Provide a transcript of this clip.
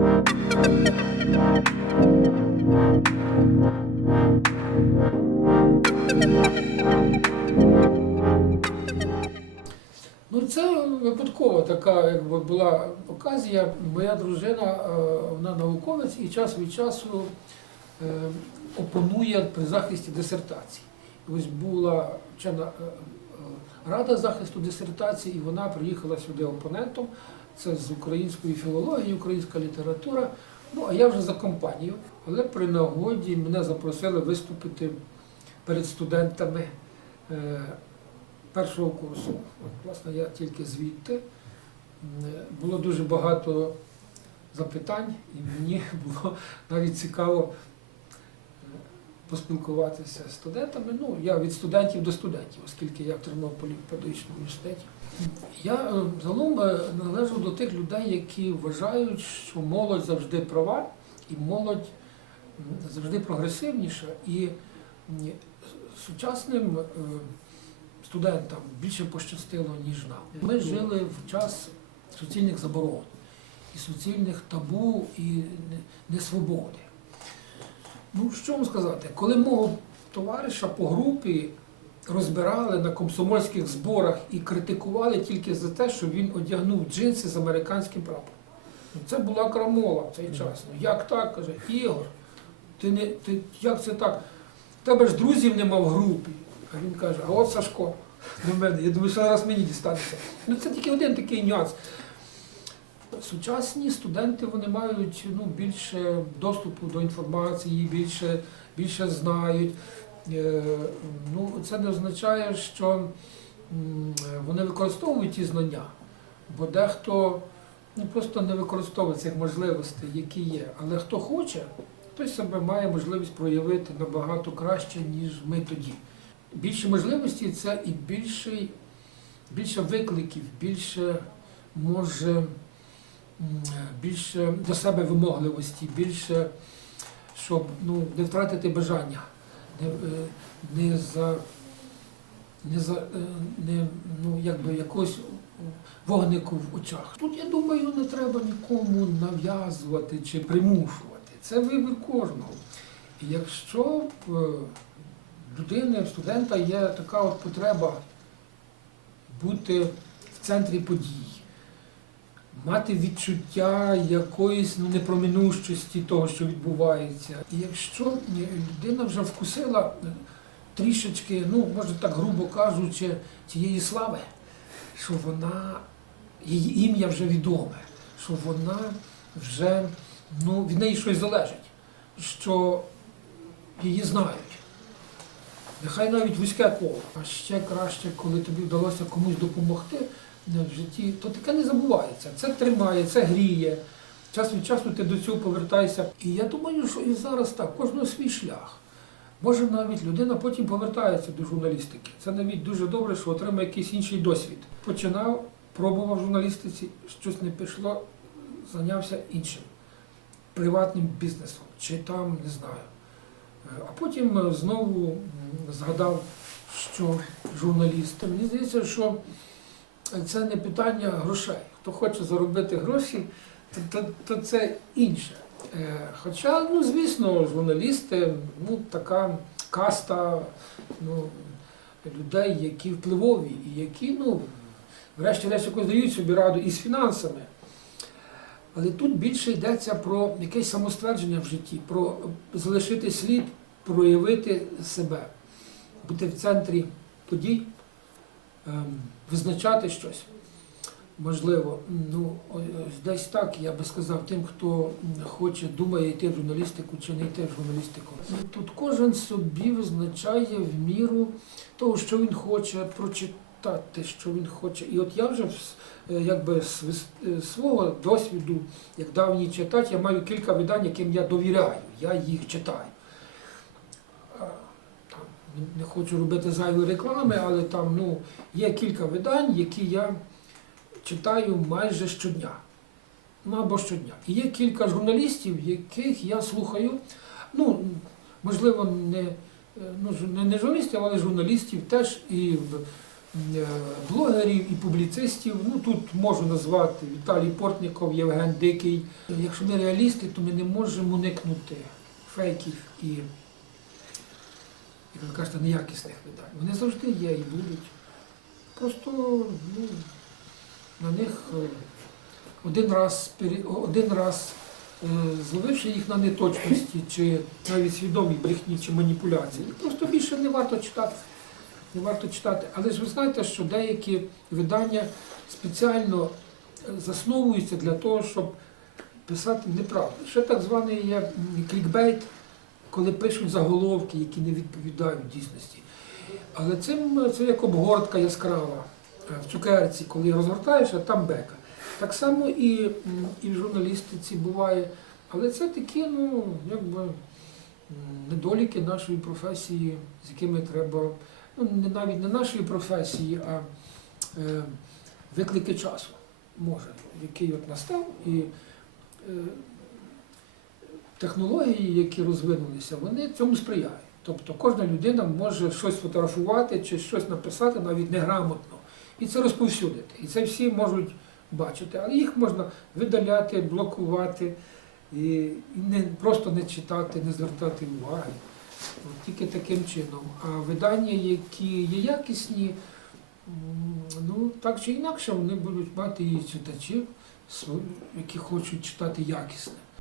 Ну, це випадкова така якби, була оказія. Моя дружина, е, вона науковець і час від часу е, опонує при захисті дисертації. Ось була вчена е, рада захисту дисертації, і вона приїхала сюди опонентом. Це з української філології, українська література. Ну, а я вже за компанію. Але при нагоді мене запросили виступити перед студентами. е, першого курсу. От, власне, я тільки звідти. Було дуже багато запитань, і мені було навіть цікаво е, поспілкуватися з студентами. Ну, я від студентів до студентів, оскільки я в Тернополі в педагогічному університеті. Я е, загалом е, належу до тих людей, які вважають, що молодь завжди права, і молодь завжди прогресивніша. І сучасним е, студентам більше пощастило, ніж нам. Ми жили в час суцільних заборон, і суцільних табу, і несвободи. Ну, що вам сказати, коли мого товариша по групі розбирали на комсомольських зборах і критикували тільки за те, що він одягнув джинси з американським прапором. Ну, Це була крамола в цей час. Ну, як так? каже, Ігор, ти не, ти, як це так? Тебе ж друзів нема в групі. А він каже, а от Сашко до мене. Я думаю, що зараз мені дістанеться. Ну це тільки один такий нюанс. Сучасні студенти вони мають ну, більше доступу до інформації, більше, більше знають. Е, Ну, це не означає, що вони використовують ті знання, бо дехто ну, просто не використовує цих можливостей, які є. Але хто хоче, той себе має можливість проявити набагато краще, ніж ми тоді. Більше можливості це і більший, більше викликів, більше може м, більше до себе вимогливості, більше, щоб ну, не втратити бажання, не, е, не за не за е, не, ну, якби якогось вогнику в очах. Тут, я думаю, не треба нікому нав'язувати чи примушувати. Це вибір кожного. І якщо е, людини, студента є така от потреба бути в центрі подій, мати відчуття якоїсь ну, непромінущості того, що відбувається. І якщо людина вже вкусила е, трішечки, ну, може так грубо кажучи, тієї слави, що вона, її ім'я вже відоме, що вона вже ну, від неї щось залежить, що її знають. Нехай навіть вузьке коло, а ще краще, коли тобі вдалося комусь допомогти в житті, то таке не забувається. Це тримає, це гріє. Час від часу ти до цього повертаєшся. І я думаю, що і зараз так, кожного свій шлях. Може навіть людина потім повертається до журналістики. Це навіть дуже добре, що отримає якийсь інший досвід. Починав, пробував в журналістиці, щось не пішло, зайнявся іншим приватним бізнесом, чи там не знаю. Е, А потім е, знову згадав, що журналіст. Мені здається, що це не питання грошей. Хто хоче заробити гроші, то, то, то це інше. Е, Хоча, ну, звісно, журналісти, ну, така каста ну, людей, які впливові і які, ну, врешті-решт якось дають собі раду із фінансами. Але тут більше йдеться про якесь самоствердження в житті, про залишити слід, проявити себе, бути в центрі подій, визначати щось. Можливо, ну десь так я би сказав тим, хто хоче, думає йти в журналістику чи не йти в журналістику. Тут кожен собі визначає в міру того, що він хоче прочитати, що він хоче. І от я вже е, якби е, свого досвіду, як давній читач, я маю кілька видань, яким я довіряю, я їх читаю. Не- хочу робити зайвої реклами, але там ну, є кілька видань, які я читаю майже щодня. Ну або щодня. І є кілька журналістів, яких я слухаю. Ну, можливо, не, ну, не, не журналістів, але журналістів теж і е, блогерів і публіцистів. Ну тут можу назвати Віталій Портніков, Євген Дикий. Якщо ми реалісти, то ми не можемо уникнути фейків і, як ви кажете, неякісних видань. Вони завжди є і будуть. Просто ну, на них е, один раз, один раз е, зловивши їх на неточності, чи навіть свідомі брехні чи маніпуляції, їх просто більше не варто читати. Не варто читати. Але ж ви знаєте, що деякі видання спеціально е, засновуються для того, щоб писати неправду. Ще так званий клікбейт, коли пишуть заголовки, які не відповідають дійсності. Але цим е, це як обгортка яскрава е, в цукерці, коли розгортаєш, а там бека. Так само і, і в журналістиці буває. Але це такі, ну, якби недоліки нашої професії, з якими треба, ну не навіть не нашої професії, а е, виклики часу, може, який от настав. І е, технології, які розвинулися, вони цьому сприяють. Тобто кожна людина може щось фотографувати чи щось написати навіть неграмотно, і це розповсюдити. І це всі можуть бачити, але їх можна видаляти, блокувати і, не, просто не читати, не звертати уваги. От, тільки таким чином. А видання, які є якісні, ну так чи інакше вони будуть мати і читачів, які хочуть читати якісне.